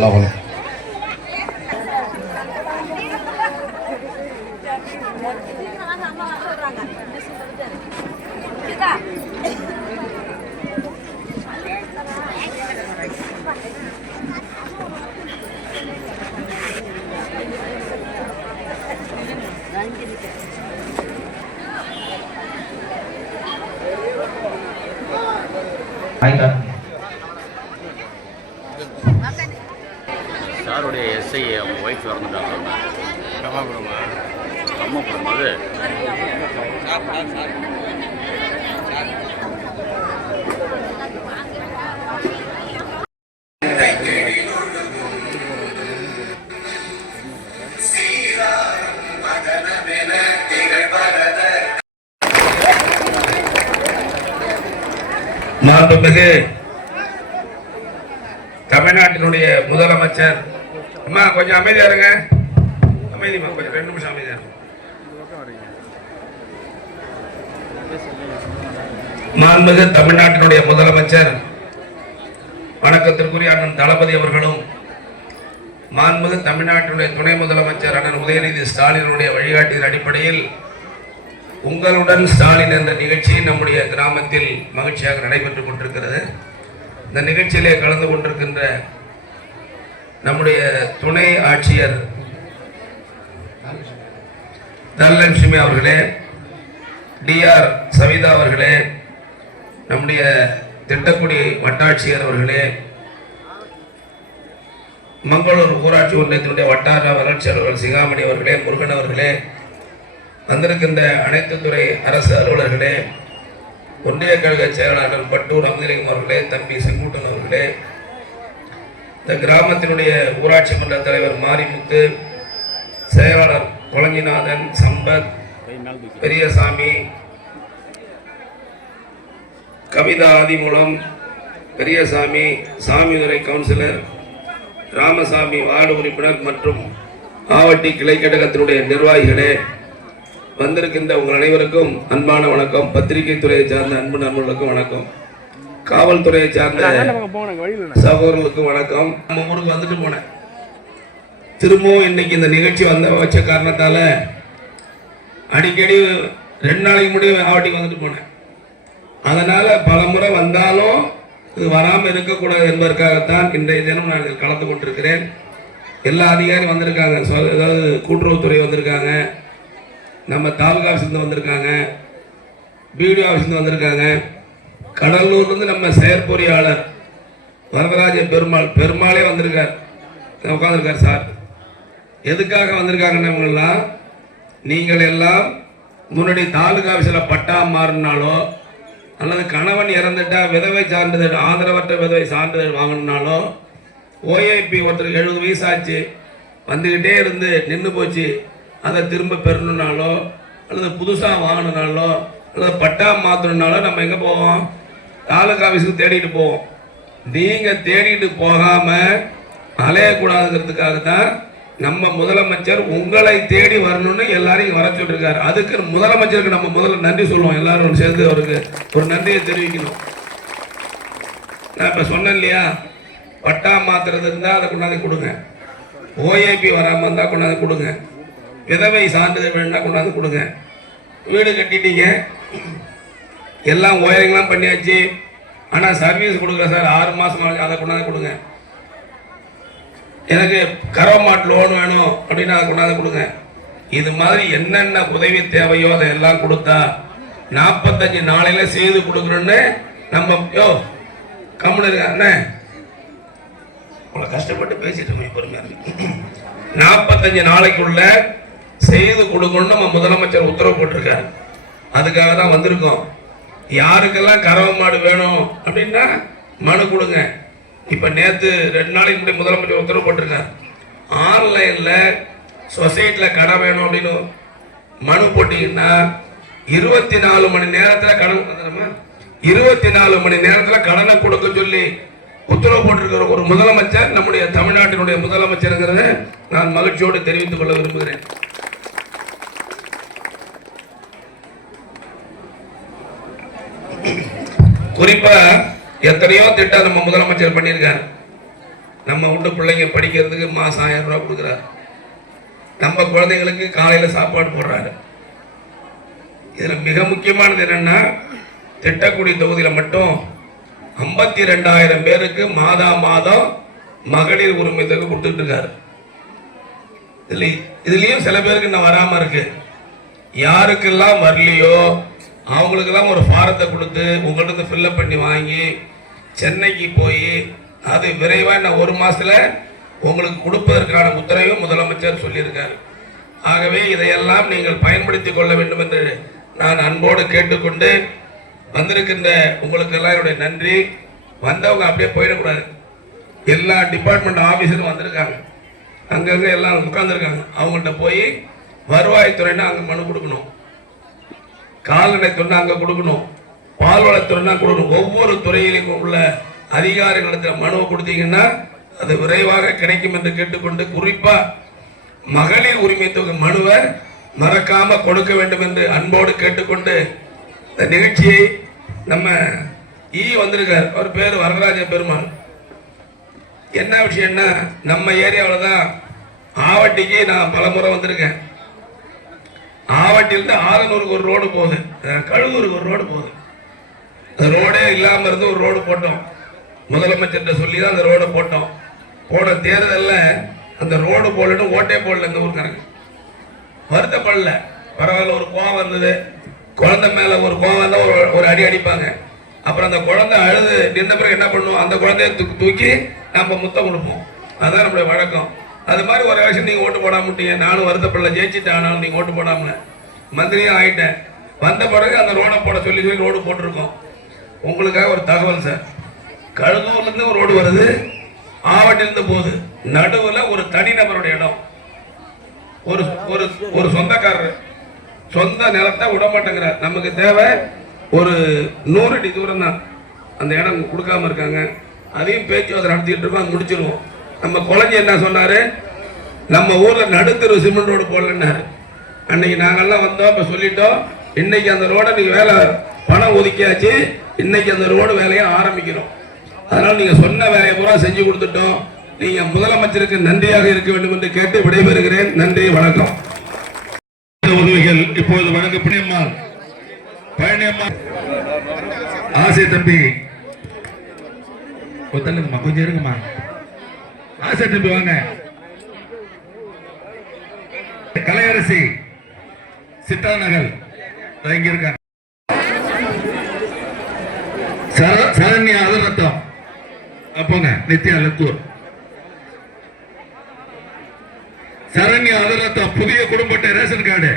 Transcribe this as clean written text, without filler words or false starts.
அல்லாஹ். சாருடைய எஸ்ஐ அவங்க ஒய்ஃப் இறந்துட்டாங்க. கம்மபுரம் அது மாண்புமிகு தமிழ்நாட்டினுடைய முதலமைச்சர், அம்மா கொஞ்சம் அமைதியா இருங்க, அமைதிமா, கொஞ்சம் 2 நிமிஷம் அமைதியா இருங்க. மாண்புமிகு தமிழ்நாட்டினுடைய முதலமைச்சர் வணக்கத்திற்குரிய அண்ணன் தளபதி அவர்களும், மாண்புமிகு தமிழ்நாட்டினுடைய துணை முதலமைச்சர் அண்ணன் உதயநிதி ஸ்டாலினுடைய வழிகாட்டியின் அடிப்படையில் உங்களுடன் ஸ்டாலின் என்ற நிகழ்ச்சி நம்முடைய கிராமத்தில் மகிழ்ச்சியாக நடைபெற்றுக் கொண்டிருக்கிறது. இந்த நிகழ்ச்சியிலே கலந்து கொண்டிருக்கின்ற நம்முடைய துணை ஆட்சியர் தனலட்சுமி அவர்களே, டிஆர் சவிதா அவர்களே, நம்முடைய திட்டக்குடி வட்டாட்சியர் அவர்களே, மங்களூர் ஊராட்சி ஒன்றியத்தினுடைய வட்டார வளர்ச்சி அலுவலர் சிகாமணி அவர்களே, முருகன் அவர்களே, வந்திருக்கின்ற அனைத்து துறை அரசு அலுவலர்களே, ஒன்றிய கழக செயலாளர் பட்டூர் அமிர்தலிங்கம் அவர்களே, தம்பி செங்கூட்டன் அவர்களே, இந்த கிராமத்தினுடைய ஊராட்சி மன்ற தலைவர் மாரிமுத்து, செயலாளர் கொளஞ்சிநாதன், சம்பத், பெரியசாமி, கவிதா ஆதிமூலம், பெரியசாமி, சாமிதுரை கவுன்சிலர், ராமசாமி வார்டு உறுப்பினர் மற்றும் ஆவட்டி கிளை கழகத்தினுடைய நிர்வாகிகளே, வந்திருக்கின்ற உங்கள் அனைவருக்கும் அன்பான வணக்கம். பத்திரிகை துறையை சார்ந்த அன்பு நண்பர்களுக்கும் வணக்கம். காவல்துறையை சார்ந்த சகோதரர்களுக்கும் வணக்கம். நம்ம ஊருக்கு வந்துட்டு போனேன். திரும்பவும் இன்னைக்கு இந்த நிகழ்ச்சி வச்ச காரணத்தால அடிக்கடி 2 நாளைக்கு முடியும் ஆவட்டிக்கு வந்துட்டு போனேன். அதனால பல முறை வந்தாலும் இது வராமல் இருக்கக்கூடாது என்பதற்காகத்தான் இன்றைய தினம் நான் இதில் கலந்து கொண்டிருக்கிறேன். எல்லா அதிகாரியும் வந்திருக்காங்க. அதாவது கூட்டுறவுத்துறை வந்திருக்காங்க, நம்ம தாலுகா ஆஃபீஸ்லேருந்து வந்திருக்காங்க, பிடிஓ ஆஃபீஸ்லேருந்து வந்திருக்காங்க, கடலூர்லேருந்து நம்ம செயற்பொறியாளர் வரதராஜ பெருமாளே வந்திருக்கார், உட்காந்துருக்கார். சார் எதுக்காக வந்திருக்காங்கன்னா, இவங்கெல்லாம் நீங்கள் எல்லாம் முன்னாடி தாலுகா ஆஃபீஸில் பட்டா மாறினாலோ அல்லது கணவன் இறந்துட்டா விதவை சான்றிதழ், ஆதரவற்ற விதவை சான்றிதழ் வாங்கினாலோ, ஓஏபி ஒருத்தருக்கு 70 வயசு ஆச்சு வந்துக்கிட்டே இருந்து நின்று போச்சு, அதை திரும்ப பெறணுனாலோ அல்லது புதுசாக வாங்கணுனாலோ அல்லது பட்டா மாற்றணுனாலோ நம்ம எங்கே போவோம்? தாலுகா ஆஃபீஸுக்கு தேடிட்டு போவோம். நீங்கள் தேடிட்டு போகாமல் அலையக்கூடாதுங்கிறதுக்காக தான் நம்ம முதலமைச்சர் உங்களை தேடி வரணும்னு எல்லாரையும் வர சொல்லியிருக்காரு. அதுக்கு முதலமைச்சருக்கு நம்ம முதல்ல நன்றி சொல்லுவோம். எல்லாரும் சேர்ந்து அவருக்கு ஒரு நன்றியை தெரிவிக்கணும். நான் இப்போ சொன்னேன் இல்லையா, பட்டா மாத்துறது இருந்தால் அதை கொண்டாந்து கொடுங்க, ஓஏபி வராமல் இருந்தால் கொண்டாந்து கொடுங்க, விதவை சான்றிதழ் வேணும்னா கொண்டாந்து கொடுங்க. வீடு கட்டிட்டீங்க, எல்லாம் ஒயரிங்லாம் பண்ணியாச்சு, ஆனால் சர்வீஸ் கொடுக்குற சார் 6 மாதம் ஆச்சு, அதை கொண்டாந்து கொடுங்க. எனக்கு கரவமாட் லோன் வேணும் அப்படின்னு அதை கொண்டாந்து கொடுங்க. இது மாதிரி என்னென்ன உதவி தேவையோ அதை எல்லாம் கொடுத்தா 45 நாளையில செய்து கொடுக்குறோன்னு நம்ம கம்முன்னு இருக்காருண்ணே, கஷ்டப்பட்டு பேசிட்டு பொறுமையா இருக்கு. 45 நாளைக்குள்ள செய்து கொடுக்கணும்னு நம்ம முதலமைச்சர் உத்தரவு போட்டிருக்காரு. அதுக்காக தான் வந்திருக்கோம். யாருக்கெல்லாம் கறவை மாடு வேணும் அப்படின்னா மனு கொடுங்க. இப்ப நேற்று 2 நாளைக்கு முன்னாடி முதலமைச்சர் உத்தரவு போட்டிருக்காரு. ஆன்லைன்ல சொசைட்டில கடை வேணும் அப்படின்னு மனு போட்டீங்கன்னா 24 மணி நேரத்துல கடன் 24 மணி நேரத்துல கடனை கொடுக்க சொல்லி உத்தரவு போட்டிருக்கிற ஒரு முதலமைச்சர் நம்முடைய தமிழ்நாட்டினுடைய முதலமைச்சருங்கிறத நான் மகிழ்ச்சியோடு தெரிவித்துக் கொள்ள விரும்புகிறேன். குறிப்பா எத்தனையோ திட்டம் நம்ம முதலமைச்சர் பண்ணியிருக்காரு. நம்ம வீட்டு பிள்ளைங்க படிக்கிறதுக்கு மாதம் 1000 ரூபா கொடுக்குறாரு. நம்ம குழந்தைங்களுக்கு காலையில் சாப்பாடு போடுறாரு. இதில் மிக முக்கியமானது என்னன்னா, திட்டக்குடி தொகுதியில் மட்டும் 52,000 பேருக்கு மாதம் மகளிர் உரிமை தொகை கொடுத்துட்டு இருக்காரு. இதுலயும் சில பேருக்கு இன்னும் வராம இருக்கு. யாருக்கெல்லாம் வரலையோ அவங்களுக்கெல்லாம் ஒரு ஃபாரத்தை கொடுத்து உங்கள்கிட்ட ஃபில்லப் பண்ணி வாங்கி சென்னைக்கு போய் அது விரைவாக இன்னும் 1 மாசத்துல உங்களுக்கு கொடுப்பதற்கான உத்தரவையும் முதலமைச்சர் சொல்லியிருக்காரு. ஆகவே இதையெல்லாம் நீங்கள் பயன்படுத்திக் கொள்ள வேண்டும் என்று நான் அன்போடு கேட்டுக்கொண்டு, வந்திருக்கின்ற உங்களுக்கு எல்லாம் என்னுடைய நன்றி. வந்தவங்க அப்படியே போயிடக்கூடாது. எல்லா டிபார்ட்மெண்ட் ஆபீஸரும் வந்திருக்காங்க, அங்கங்க எல்லாம் உட்கார்ந்துருக்காங்க. அவங்கள்ட்ட போய் வருவாய்த்துறைன்னா அங்கே மனு கொடுக்கணும், கால்நடைத்துறைனா அங்கே கொடுக்கணும், பால்வளத்துறைனா கொடுக்கணும். ஒவ்வொரு துறையிலும் உள்ள அதிகாரிகளிடத்தில் மனுவை கொடுத்தீங்கன்னா அது விரைவாக கிடைக்கும் என்று கேட்டுக்கொண்டு, குறிப்பா மகளிர் உரிமை தொகை மனுவை மறக்காம கொடுக்க வேண்டும் என்று அன்போடு கேட்டுக்கொண்டு, இந்த நிகழ்ச்சியை நம்ம வந்திருக்கார். அவர் பேர் வரதராஜ பெருமாள். என்ன விஷயம்னா, நம்ம ஏரியாவில் தான் ஆவட்டிக்கு நான் பல முறை வந்திருக்கேன். ஆவட்டிலிருந்து ஆலனூருக்கு ஒரு ரோடு போகுது, கழுவூருக்கு ஒரு ரோடு போகுது. அந்த ரோடே இல்லாமல் இருந்து ஒரு ரோடு போட்டோம். முதலமைச்சர்கிட்ட சொல்லி தான் அந்த ரோடை போட்டோம். போன தேர்தலில் அந்த ரோடு போடலன்னு ஓட்டே போடல இந்த ஊருக்காரங்க. வருத்தப்படல, பரவாயில்ல. ஒரு கோவம் வந்தது, குழந்தை மேல ஒரு கோவம் வந்தா ஒரு அடி அடிப்பாங்க. அப்புறம் அந்த குழந்தை அழுது நின்ற பிறகு என்ன பண்ணுவோம், அந்த குழந்தைய தூக்கி நம்ம முத்தம் கொடுப்போம். அதுதான் நம்மளுடைய வழக்கம். அது மாதிரி ஒரு விஷயம் நீங்க ஓட்டு போடாமட்டீங்க. நானும் வருத்தப்படல, ஜெயிச்சுட்டு ஆனாலும் நீங்க ஓட்டு போடாமல மந்திரியும் ஆயிட்டேன். வந்த பிறகு அந்த ரோடை போட சொல்லி ரோடு போட்டிருக்கோம். உங்களுக்காக ஒரு தகவல் சார், கழுதூர்ல இருந்து ஒரு ரோடு வருது, ஆவட்டிலிருந்து போகுது. நடுவுல ஒரு தனிநபருடைய இடம், ஒரு ஒரு ஒரு சொந்தக்காரர் சொந்த நிலத்தை விட மாட்டேங்கிறார். நமக்கு தேவை ஒரு 100 அடி தூரம் தான், அந்த இடம் கொடுக்காம இருக்காங்க. அதையும் பேச்சுவார்த்தை நடத்திட்டு இருக்கோம், முடிச்சிருவோம். நம்ம குழந்தை என்ன சொன்னாரு, நம்ம ஊர்ல நடுத்தரு சிமெண்ட் ரோடு போடலன்னாரு. அன்னைக்கு நாங்கெல்லாம் வந்தோம், இப்ப சொல்லிட்டோம். இன்னைக்கு அந்த ரோடை நீங்க வேலை பணம் ஒதுக்கியாச்சு, இன்னைக்கு அந்த ரோடு வேலையை ஆரம்பிக்கிறோம். அதனால நீங்க சொன்ன வேலையை பூரா செஞ்சு கொடுத்துட்டோம். நீங்க முதலமைச்சருக்கு நன்றியாக இருக்க வேண்டும் என்று கேட்டு விடைபெறுகிறேன். நன்றி, வணக்கம். உதவிகள் இப்போது வழங்க பழனியம்மா ஆசை தம்பி கொஞ்சம் இருங்கம்மா. ஆசை தம்பி வாங்க. கலையரசி சித்தா நகர் இங்க இருக்காங்க. சரண்யா அதரத்தம் போங்க. நித்யா லத்தூர். சரண்யா அதரத்தம் புதிய குடும்ப அட்டை ரேஷன் கார்டு